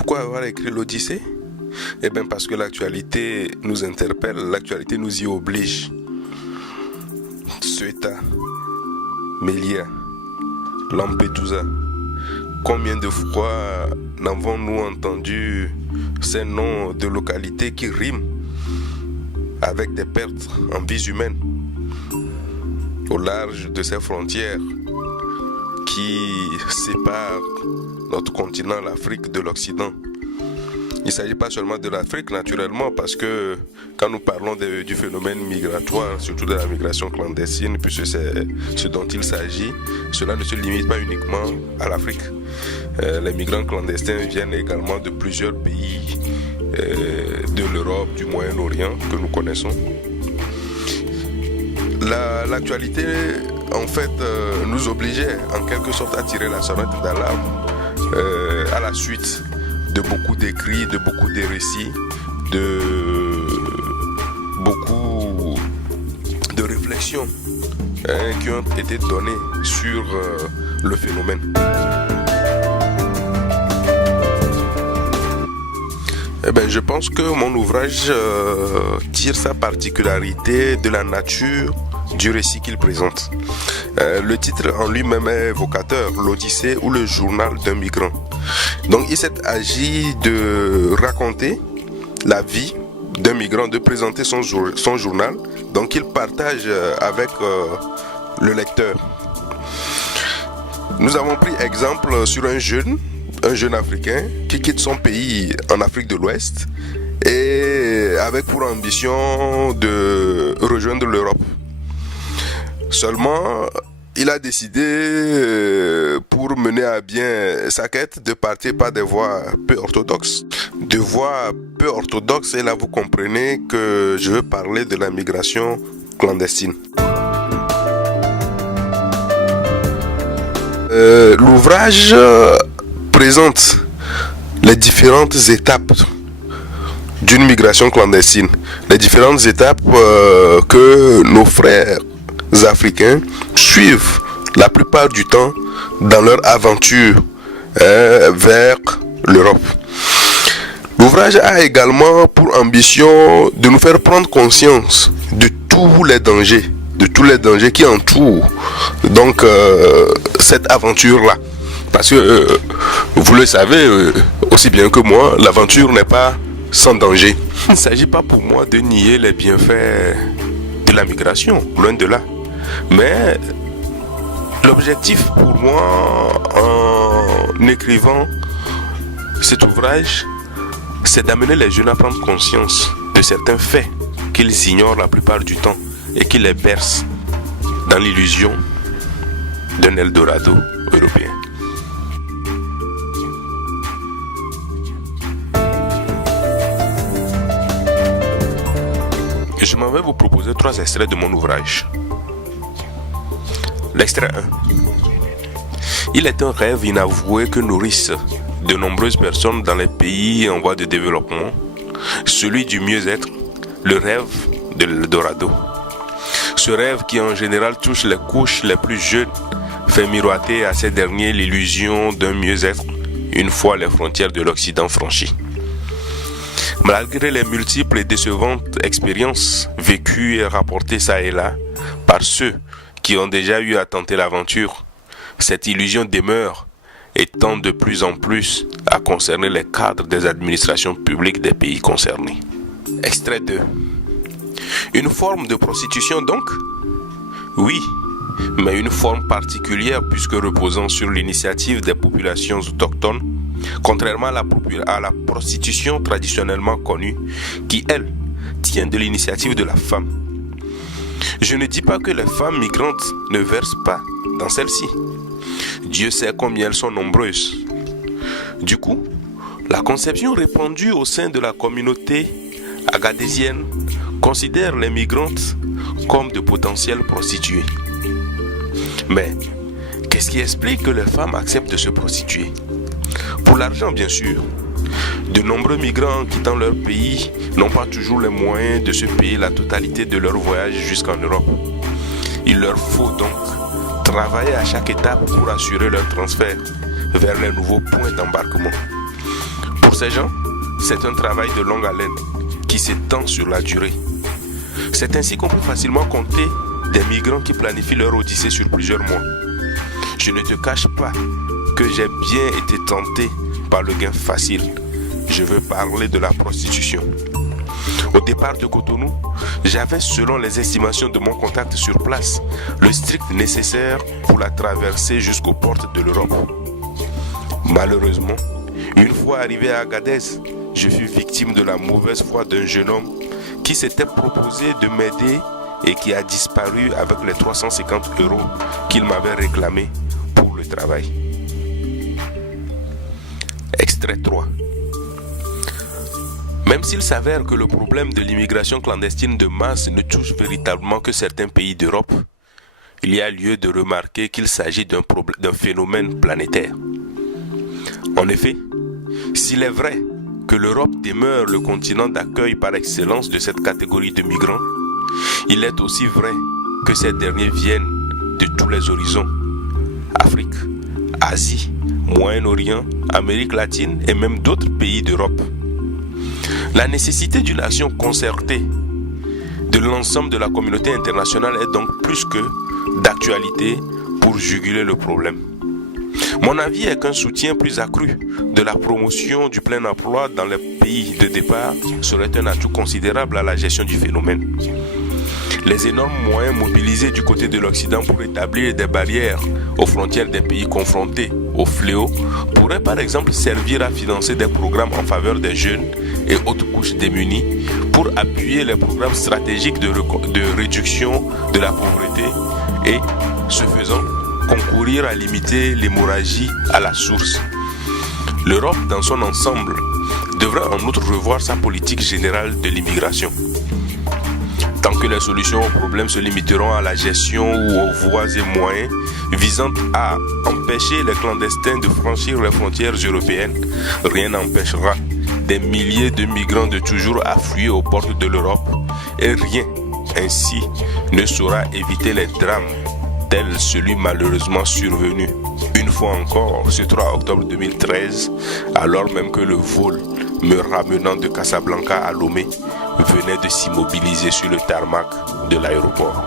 Pourquoi avoir écrit l'Odyssée? Eh bien parce que l'actualité nous interpelle, l'actualité nous y oblige. Ceuta, Melilla, Lampedusa. Combien de fois n'avons-nous entendu ces noms de localités qui riment avec des pertes en vies humaines au large de ces frontières qui séparent notre continent, l'Afrique, de l'Occident? Il ne s'agit pas seulement de l'Afrique, naturellement, parce que quand nous parlons du phénomène migratoire, surtout de la migration clandestine, puisque c'est ce dont il s'agit, cela ne se limite pas uniquement à l'Afrique. Les migrants clandestins viennent également de plusieurs pays de l'Europe, du Moyen-Orient, que nous connaissons. L'actualité, en fait, nous obligeait en quelque sorte à tirer la sonnette d'alarme à la suite de beaucoup d'écrits, de beaucoup de récits, de beaucoup de réflexions qui ont été données sur le phénomène. Eh bien, je pense que mon ouvrage tire sa particularité de la nature du récit qu'il présente. Le titre en lui-même est évocateur, l'Odyssée ou le journal d'un migrant. Donc il s'est agi de raconter la vie d'un migrant, de présenter son journal, donc il partage avec le lecteur. Nous avons pris exemple sur un jeune africain qui quitte son pays en Afrique de l'Ouest et avec pour ambition de rejoindre l'Europe. Seulement, il a décidé, pour mener à bien sa quête, de partir par des voies peu orthodoxes. Des voies peu orthodoxes, et là vous comprenez que je veux parler de la migration clandestine. L'ouvrage présente les différentes étapes d'une migration clandestine. Les différentes étapes que nos frères africains suivent la plupart du temps dans leur aventure vers l'Europe. L'ouvrage a également pour ambition de nous faire prendre conscience de tous les dangers qui entourent donc cette aventure-là. Parce que vous le savez aussi bien que moi, l'aventure n'est pas sans danger. Il ne s'agit pas pour moi de nier les bienfaits de la migration, loin de là. Mais l'objectif pour moi en écrivant cet ouvrage, c'est d'amener les jeunes à prendre conscience de certains faits qu'ils ignorent la plupart du temps et qui les bercent dans l'illusion d'un Eldorado européen. Je m'en vais vous proposer 3 extraits de mon ouvrage. L'extrait 1. Il est un rêve inavoué que nourrissent de nombreuses personnes dans les pays en voie de développement, celui du mieux-être, le rêve de l'Eldorado. Ce rêve qui en général touche les couches les plus jeunes fait miroiter à ces derniers l'illusion d'un mieux-être une fois les frontières de l'Occident franchies. Malgré les multiples et décevantes expériences vécues et rapportées ça et là par ceux qui ont déjà eu à tenter l'aventure, cette illusion demeure et tend de plus en plus à concerner les cadres des administrations publiques des pays concernés. Extrait 2. Une forme de prostitution donc? Oui, mais une forme particulière puisque reposant sur l'initiative des populations autochtones, contrairement à la prostitution traditionnellement connue, qui, elle, tient de l'initiative de la femme. Je ne dis pas que les femmes migrantes ne versent pas dans celle-ci. Dieu sait combien elles sont nombreuses. Du coup, la conception répandue au sein de la communauté agadésienne considère les migrantes comme de potentielles prostituées. Mais, qu'est-ce qui explique que les femmes acceptent de se prostituer? Pour l'argent, bien sûr. De nombreux migrants quittant leur pays n'ont pas toujours les moyens de se payer la totalité de leur voyage jusqu'en Europe. Il leur faut donc travailler à chaque étape pour assurer leur transfert vers les nouveaux points d'embarquement. Pour ces gens, c'est un travail de longue haleine qui s'étend sur la durée. C'est ainsi qu'on peut facilement compter des migrants qui planifient leur odyssée sur plusieurs mois. Je ne te cache pas que j'ai bien été tenté par le gain facile. Je veux parler de la prostitution. Au départ de Cotonou, j'avais, selon les estimations de mon contact sur place, le strict nécessaire pour la traversée jusqu'aux portes de l'Europe. Malheureusement, une fois arrivé à Agadez, je fus victime de la mauvaise foi d'un jeune homme qui s'était proposé de m'aider et qui a disparu avec les 350 € qu'il m'avait réclamés pour le travail. Extrait 3. Même s'il s'avère que le problème de l'immigration clandestine de masse ne touche véritablement que certains pays d'Europe, il y a lieu de remarquer qu'il s'agit d'un phénomène planétaire. En effet, s'il est vrai que l'Europe demeure le continent d'accueil par excellence de cette catégorie de migrants, il est aussi vrai que ces derniers viennent de tous les horizons: Afrique, Asie, Moyen-Orient, Amérique latine et même d'autres pays d'Europe. La nécessité d'une action concertée de l'ensemble de la communauté internationale est donc plus que d'actualité pour juguler le problème. Mon avis est qu'un soutien plus accru de la promotion du plein emploi dans les pays de départ serait un atout considérable à la gestion du phénomène. Les énormes moyens mobilisés du côté de l'Occident pour établir des barrières aux frontières des pays confrontés au fléau pourraient par exemple servir à financer des programmes en faveur des jeunes et autres couches démunies pour appuyer les programmes stratégiques de réduction de la pauvreté et, ce faisant, concourir à limiter l'hémorragie à la source. L'Europe dans son ensemble devrait en outre revoir sa politique générale de l'immigration. Tant que les solutions aux problèmes se limiteront à la gestion ou aux voies et moyens visant à empêcher les clandestins de franchir les frontières européennes, rien n'empêchera des milliers de migrants de toujours affluer aux portes de l'Europe et rien ainsi ne saura éviter les drames tels celui malheureusement survenu une fois encore ce 3 octobre 2013, alors même que le vol me ramenant de Casablanca à Lomé venait de s'immobiliser sur le tarmac de l'aéroport.